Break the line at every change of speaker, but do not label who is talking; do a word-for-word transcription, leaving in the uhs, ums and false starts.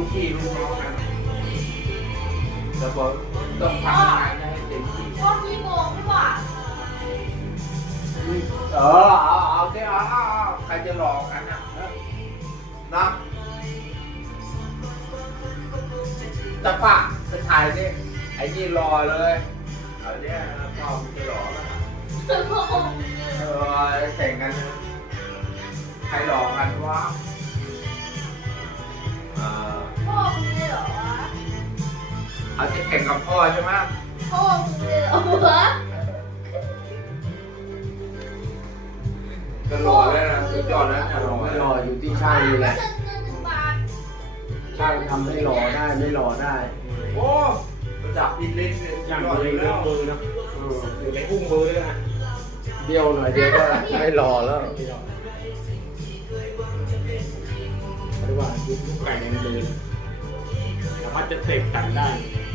พี่ลูกน้องกันแต่บอกต้องทำงานให้เต็มที่
พ่อขี้โกงไม่หว่า
เออเอาเอาที่เอาเอาเอาใครจะหลอกกันนะนะจะปะไปถ่ายดิไอ้นี่รอเลยเอาเนี่ยพ่อมึงจะหลอกแล้วนะ
พ่อโกง
เออแข่งกันใครหลอกกันวะเออ
พ่อมึงเลยเหรอวะ
เอาจะแข่งกับพ่อใช่ไหม
พ่อมึงเลยเหรอวะ
ก็หล่อแล้วนะสุดยอดแล้วเนี่ยหล่อ
ไม่
แล้ว
รออยู่ที่ช่างนี่แหละ
เงินเงินหนึ่งบาท
ช่างทำให้รอได้ไม่รอได้
โอ้ระดับอินเล็กเนี่ย
อย่าง
ยอด
มือ
เลย
เรื่
แล้
อง
ว
มือนะเออ
อยู่ในอุ้งมือด้วยนะ
เบี้ยวหน่อยเดียวก็ไม่รอแล้ว
หรือว่ายุบไก่ในมือสามารถจะเสกกันได้